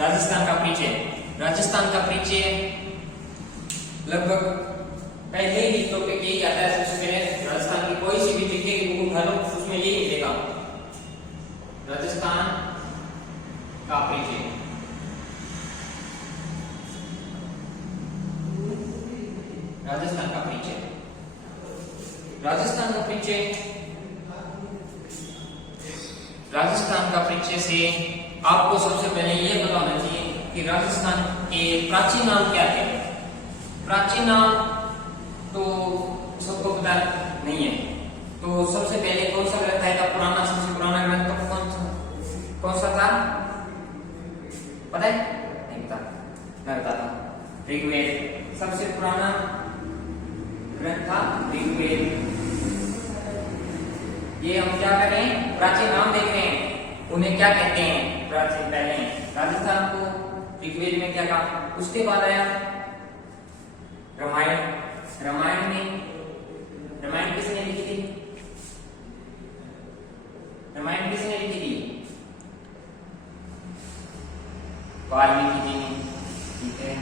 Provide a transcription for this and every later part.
राजस्थान का परिचय। राजस्थान का परिचय लगभग पहले ही टॉपिक यही आता है। सबसे पहले राजस्थान की कोई सी भी जीके की बुक उठा लो उसमें यही मिलेगा, राजस्थान का परिचय। राजस्थान का परिचय, राजस्थान का परिचय, राजस्थान का परिचय से आपको सबसे पहले यह पता होना चाहिए कि राजस्थान के प्राचीन नाम क्या थे। प्राचीन नाम तो सबको पता नहीं है, तो सबसे पहले कौन सा ग्रंथ आएगा पुराना, सबसे पुराना ग्रंथ तो कौन सा था पता है? नहीं पता, मैं बताता हूँ। ऋग्वेद सबसे पुराना ग्रंथ था, ऋग्वेद। ये हम क्या कर रहे हैं, प्राचीन नाम देख रहे हैं, उन्हें क्या कहते हैं प्राचीन। पहले राजस्थान को ऋग्वेद में क्या कहा, उसके बाद आया रामायण। रामायण किसने लिखी थी? रामायण किसने लिखी थी? वाल्मीकि जी ने, ठीक है।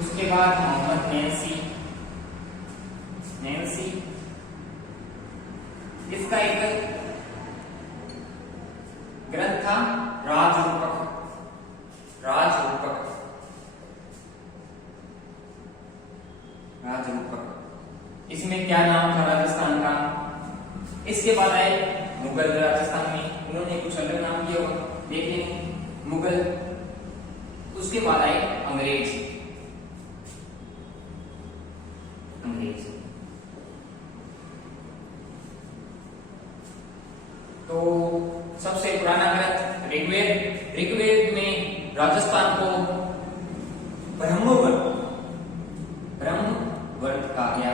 उसके बाद मोहम्मद नैन्सी, इसका एक ग्रंथ था राजरूपक। इसमें क्या नाम था राजस्थान का? इसके बाद आए मुगल। राजस्थान में उन्होंने कुछ अलग नाम दिया होगा, देख लेंगे मुगल। उसके बाद आए अंग्रेज। तो सबसे पुराना ग्रंथ ऋग्वेद। ऋग्वेद में राजस्थान को ब्रह्मवर्त कहा गया।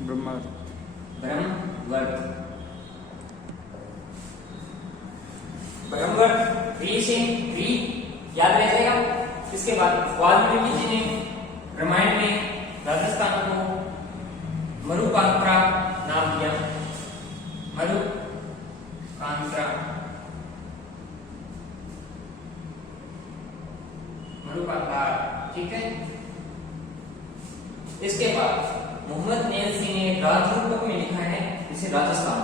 ब्रह्मवर्त री याद रह जाएगा। इसके बाद वाल्मीकि जी ने रामायण में राजस्थान को मरुकांत्रा नाम दिया। मरुकांत्रा, ठीक है। इसके बाद मोहम्मद नैन्सी ने राजरूपक में लिखा है इसे राजस्थान।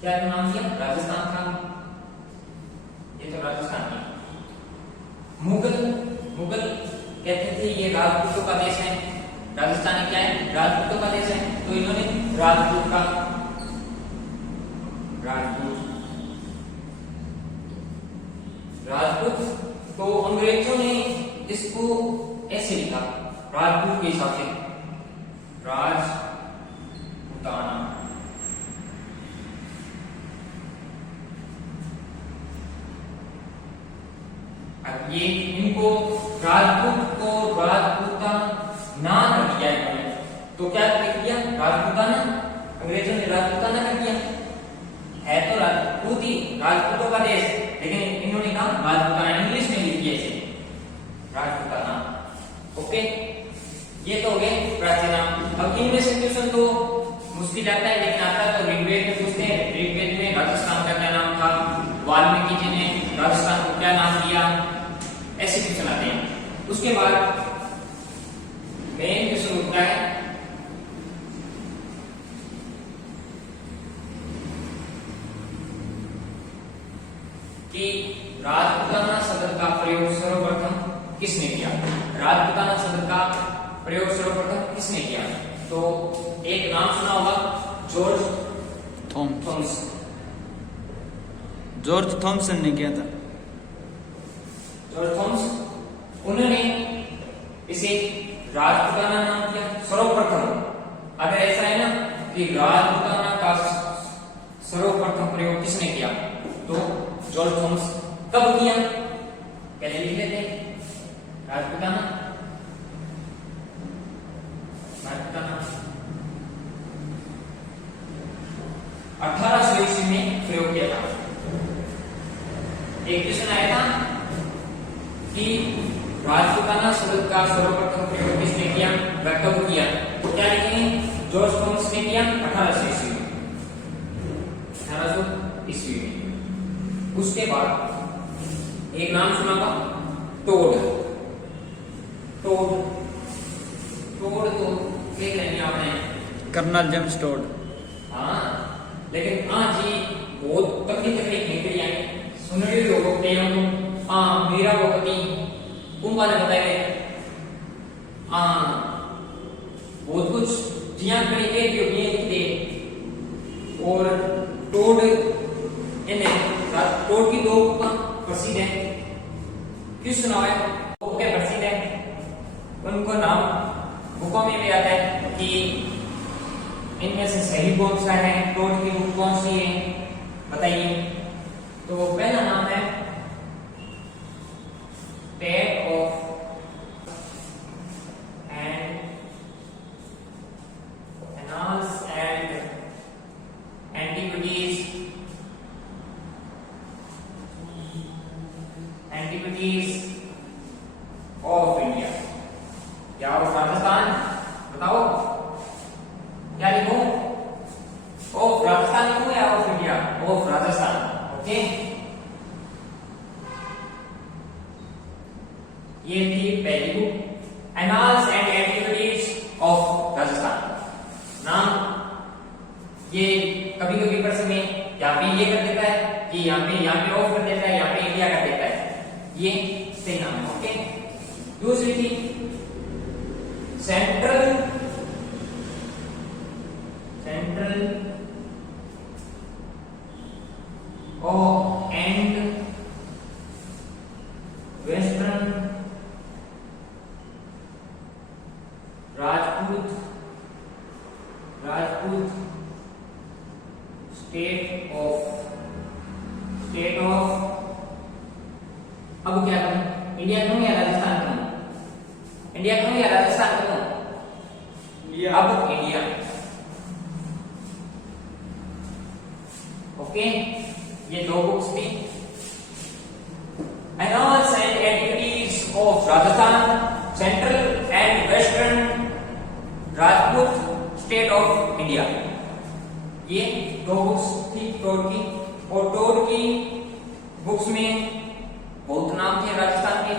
क्या नाम दिया? राजस्थान का। ये तो राजस्थान की। मुगल कहते थे ये राजपूतों का देश है। राजस्थान क्या है? राजपूतों का देश है। तो इन्होंने राजपूत। तो अंग्रेजों ने इसको ऐसे लिखा राजपूत के हिसाब से, राजपूताना। अब ये इनको राजपूत को राजपूता ना कर दिया इन्होंने। तो क्या लिख दिया? राजपूताना। अंग्रेजों ने राजपूताना कर दिया। है तो राजपूत ही, राजपूतों का देश, लेकिन इन्होंने कहा राजपूताना। इंग्लिश में लिख दिया इसे राजपूताना। ओके, ये तो हो गए प्राचीन नाम। अब इनमें से क्वेश्चन तो मुश्किल आता है, लेकिन आता तो ऋग्वेद में पूछते हैं। ऋग्वेद में राजस्थान का क्या नाम था? वाल्मीकि जी ने राजस्थान को क्या नाम दिया? ऐसे क्वेश्चन आते हैं। उसके बाद मेन क्वेश्चन उठता है कि राजपूताना शब्द का प्रयोग सर्वप्रथम किसने किया? राजपूताना शब्द का प्रयोग सर्वप्रथम किसने किया? तो एक नाम सुना होगा, जॉर्ज थॉमसन ने किया था। जॉर्ज थॉमस, उन्होंने इसे राजपूताना नाम दिया सर्वप्रथम। अगर ऐसा है ना कि राजपूताना का सर्वप्रथम प्रयोग किसने किया, तो जॉर्ज थॉमस। कब किया? पहले लिख लेते हैं राजपूताना। 1800 ईस्वी में प्रयोग किया था। एक क्वेश्चन आया था कि राजपूताना शब्द का सर्वप्रथम प्रयोग किसने किया, वह कब किया? तो क्या लिखेंगे? जॉर्ज थॉमस ने किया 1800 ईस्वी में। 1800 ईस्वी में। उसके बाद एक नाम सुना था टोड। टोड टोड तो देख लेंगे आपने, कर्नल जेम्स टोड। हाँ, लेकिन आज जी बहुत तकड़ी तकड़ी खेकड़ी आई सुनने लोगों के हम हाँ मेरा भगवती कुंभा ने बताए हाँ बहुत कुछ जिया कड़ी के जो ये और टोड इन्हें टोड की दो प्रसिद्ध है। क्यों सुना है वो क्या प्रसिद्ध है? उनको नाम बुकों में भी आता है कि इनमें से सही कौन सा है, टोड की बुक कौन सी है, बताइए। तो पहला नाम है state of and annals and antiquities of India. क्या हो राजस्थान? बताओ क्या लिखो? ऑफ राजस्थान लिखो या of India? Of Rajasthan. Okay, ये थी पहली book annals and antiquities of Rajasthan. नाम ये कभी कभी प्रश्न में यहाँ पे ये कर देता है कि यहाँ पे ऑफ कर देता है, यहाँ पे इंडिया कर देता है, ये सही नाम है। ओके, दूसरी थी central and western Rajput state of अब क्या करूं? इंडिया करूं या राजस्थान करूं? इंडिया करूं या राजस्थान करूं? अब इंडिया। ओके, ये दो बुक्स थी annals and antiquities of Rajasthan, central and western Rajput state of India. ये दो बुक्स थी टोड की। और टोड की बुक्स में बहुत नाम थे राजस्थान के,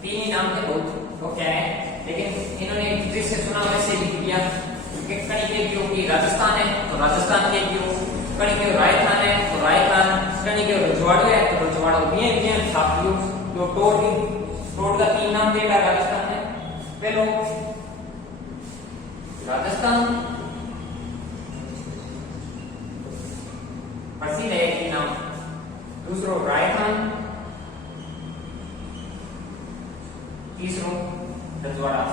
3 ही नाम थे बहुत, तो क्या है, लेकिन इन्होंने जिससे सुना वैसे लिख दिया। कहीं के क्यों की राजस्थान है तो राजस्थान के क्यों, कहीं के राजस्थान है तो राजस्थान, कहीं के रजवाड़ा है तो रजवाड़ा, ये छाप लो। तो टोड का 3 नाम देगा राजस्थान में। पहलो राजस्थान प्रसिद्ध है ये नाम, दूसरो राजस्थान, तीसरो रजवाड़ा।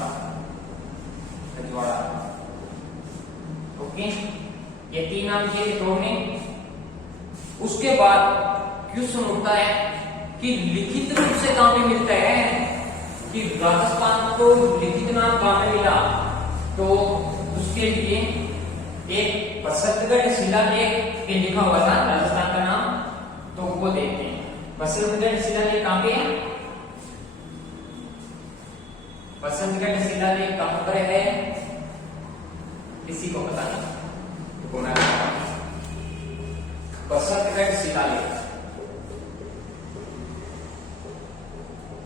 ओके, ये 3 नाम किए टोड ने। उसके बाद क्वेश्चन उठता है कि लिखित रूप से कहां पे मिलता है, कि राजस्थान को लिखित नाम कहां पे मिला? तो उसके लिए एक बसंतगढ़ शिलालेख पे लिखा हुआ था राजस्थान का नाम, तो वो देखते हैं। बसंतगढ़ शिलालेख कहां पे है? बसंतगढ़ शिलालेख कहां पर है? किसी को पता नहीं? तो मैं बसंतगढ़ शिलालेख,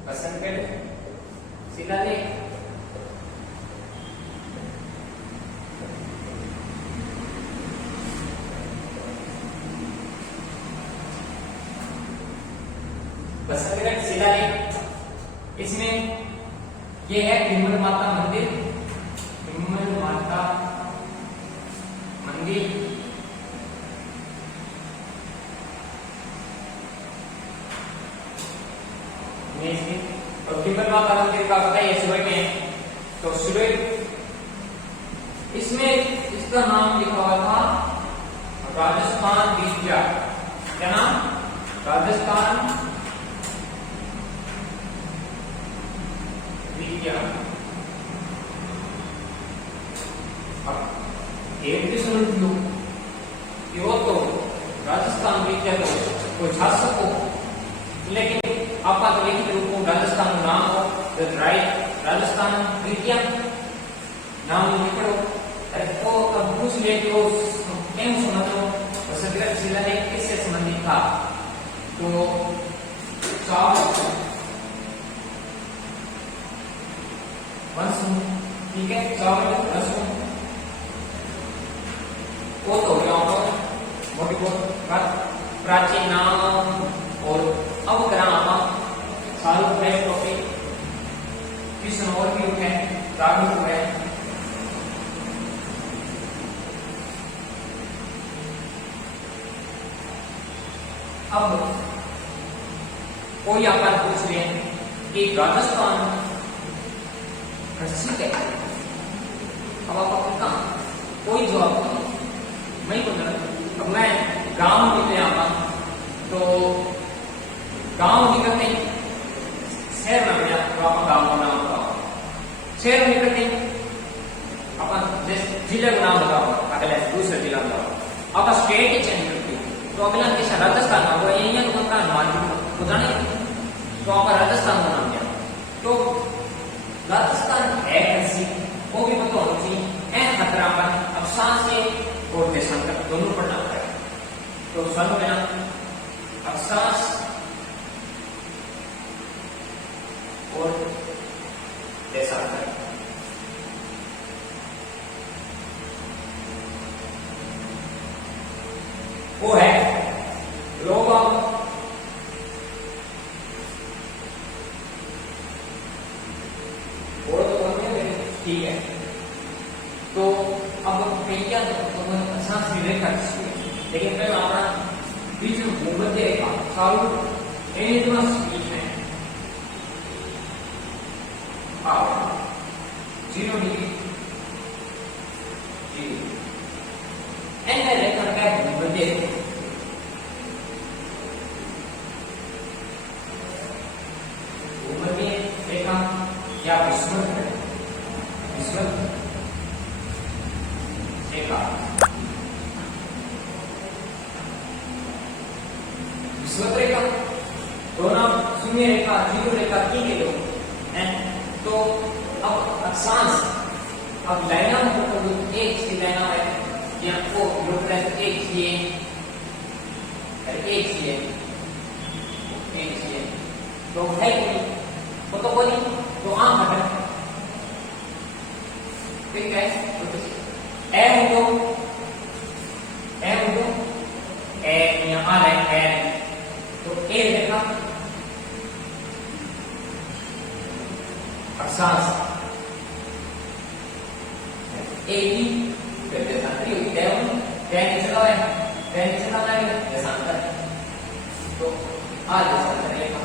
बसंतगढ़ शिलालेख बसंतगढ़ शिलालेख, इसमें ये है विमल माता मंदिर, विमल माता मंदिर। तो विमल माता मंदिर का पता है सुरई में है, तो सुरई, इसमें इसका नाम लिखा हुआ था राजस्थान विद्या। क्या नाम? राजस्थान विद्या। अब एक भी सुन लो कि वो तो राजस्थान विद्या तो कोई छा सको, लेकिन आपका तो लिखित रूप में राजस्थान नाम हो, राजस्थान विद्या नाम लिखो। तो अब पूछ ले तो क्या सुना तो बसंतगढ़ शिलालेख किससे संबंधित था तो चावल मानसून, ठीक है, चावल मानसून वो तो हो गया मोटी बात। प्राचीन नाम और अवग्राम साल फ्रेश टॉपिक क्वेश्चन और भी उठे प्रारंभ हुए। अब कोई अपन पूछ रहे हैं कि राजस्थान कृषि है, अब आप कहा कोई जवाब नहीं, मैं बोल रहा। अब मैं गांव निकले आवा तो गांव निकलते शहर में गया तो आप गांव का नाम बताओ, शहर में निकलते अपन जैसे जिले का नाम बताओ, अगले दूसरे जिला बताओ, आप स्टेट ही चेंज करते तो अगला देश राजस्थान में हुआ यही तो उनका अनुमान हो जाने तो आप राजस्थान का नाम दिया। तो राजस्थान है कृषि वो भी पता होना चाहिए, एन खतरा पर अक्षांश से और देशांतर दोनों पढ़ना पड़ेगा। तो सर में अक्षांश और देशांतर वो है ग्लोबल और तो ठीक है। तो अब क्या अक्षांश की रेखा लेकिन पहले अपना बीच में भूमध्य रेखा चालू एनिमस बीच में 0 डिग्री एन रेखा का भूमध्य भूमध्य रेखा या विषुवत रेखा विषुवत रेखा दोनों शून्य रेखा जीरो रेखा की के लोग हैं। तो अब अक्षांश अब लाइना तो एक सी लाइना है या वो लोग एक सी तो है वो तो बोली तो आम हटा ठीक है। एम तो यहाँ है तो ए देखा अक्षांश ए की देशांतरी होगी देशांतर तो आ देशांतर रेखा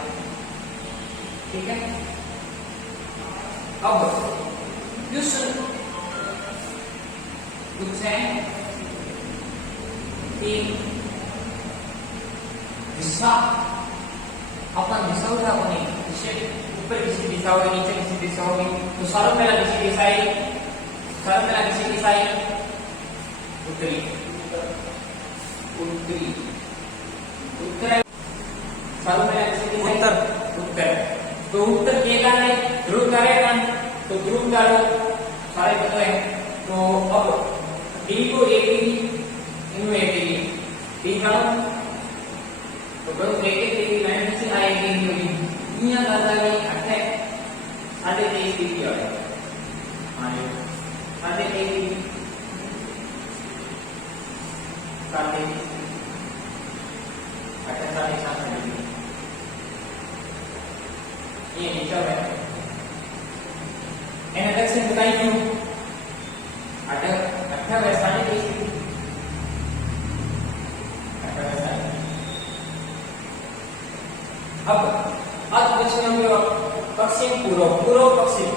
ठीक है। अब क्वेश्चन कुछ है कि दिशा अपन दिशा उठा होनी ऊपर किसी दिशा होगी नीचे किसी दिशा होगी तो सर्वपहला किसी दिशा है उत्तरी सर्वपहला किसी दिशा उत्तर तो उत्तर केगा है ध्रुव करेगा तो ध्रुव तारो सारे पता है। तो अब डी को एक डिग्री इनमें एक डिग्री डी का तो बस एक डिग्री लाइन से आएगी होगी यहाँ दादा ने 23.5 डिग्री है माने 23.5 डिग्री 7.5 डिग्री ये नीचे है एन अलग से बताई क्यों 28 अब पश्चिम पश्चिम पूर्व पश्चिम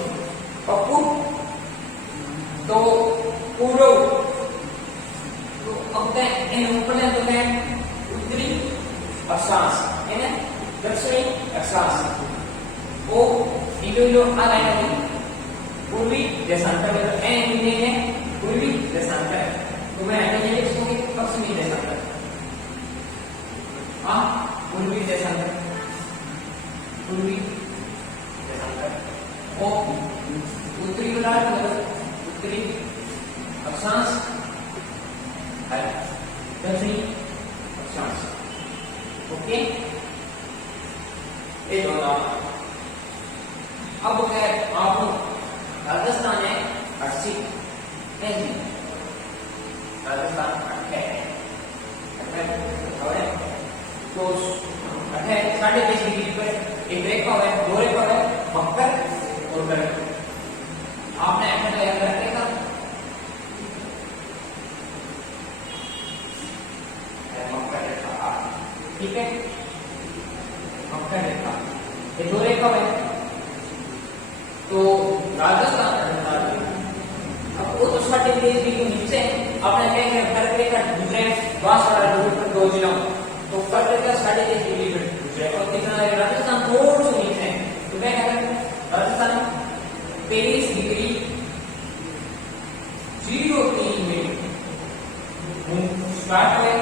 तो पूर्व तो अब इन ऊपर तो उत्तरी अक्षांश है ना दक्षिणी अक्षांश वो इलो आ लाइन है पूर्वी देशांतर में एन है पूर्वी देशांतर तो मैं ऐसे लिखूंगी पश्चिमी देशांतर हाँ पूर्वी देशांतर और उत्तरी गोलार्ध उत्तरी अक्षांश दक्षिणी अक्षांश ओके, ये दोनों। अब क्या आप राजस्थान है 80 नहीं जी, राजस्थान 28 और तो 28 23.5 डिग्री पर एक रेखा है, दो रेखा है, मकर और कर्क। आपने ऐसा याद रखेगा, मकर रेखा, ठीक है, मकर रेखा, ये दो रेखा है। तो राजस्थान अब वो तो 60 डिग्री के नीचे आपने कहेंगे कर्क रेखा गुजरे बांसवाड़ा दूर पर 2 जिलों, तो कर्क रेखा 30 डिग्री पर गुजरे और कितना है राजस्थान थोड़ा सा नीचे है। तो मैं कहता राजस्थान 23 डिग्री 03 मिनट स्टार्ट हुए,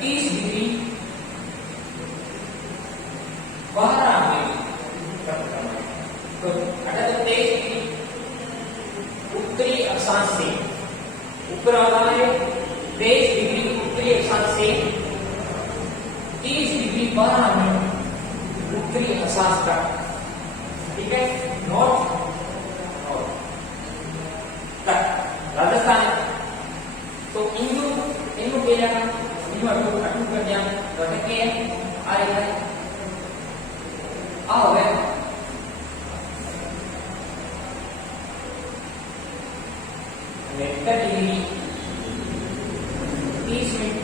30 डिग्री 12 मिनट। तो अगर तो 23 डिग्री उत्तरी अक्षांश से ऊपर आ रहा है, 23 डिग्री उत्तरी अक्षांश से 30 डिग्री 12 मिनट उत्तरी अक्षांश का, ठीक है, नॉर्थ तक राजस्थान है। तो इनको के जाना, इनको अटू कर दिया, तो के आएगा आओ है डिग्री 30 मिनट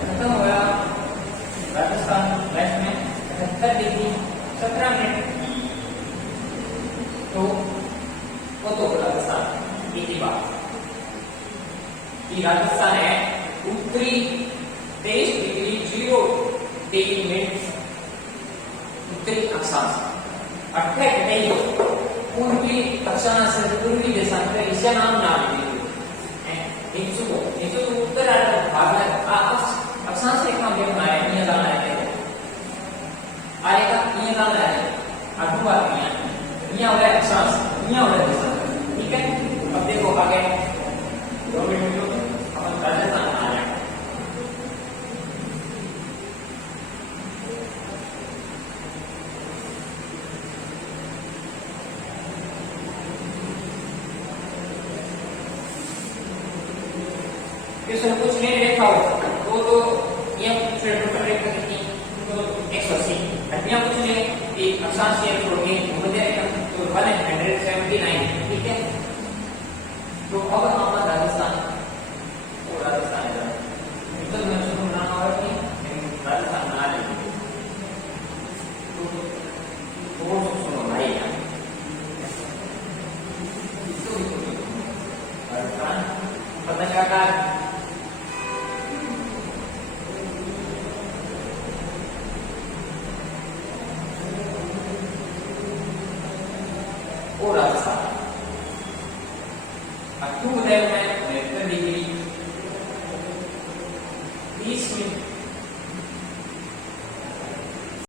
खत्म हो गया। राजस्थान वेस्ट में 78 डिग्री 17 मिनट। तो वो तो राजस्थान एक ही बात कि राजस्थान है उत्तरी 23 डिग्री 03 मिनट उत्तरी अक्षांश, 28 नहीं पूर्वी अक्षांश पूर्वी दिशा में, इसका नाम ना नीचे तो उत्तर भाग अक्षांश रेखा में बनाया ये लाना है, आएगा ये लाना है आठवां बात ये वाला अक्षांश, ये वाला दिशा, ठीक है। अब देखो आगे 2 मिनट में अपन राजस्थान आ जाए। क्वेश्चन कुछ नहीं रेखा हो तो ये टोटल रेखा कितनी, तो 180। यहाँ कुछ नहीं, एक अक्षांश से छोड़ के मध्य रेखा तो 179, ठीक है। तो अब हमारा राजस्थान, तो राजस्थान है तो मैं शुरू ना और कि राजस्थान बना लेंगे। तो सुनो भाई यार, राजस्थान पता और राजस्थान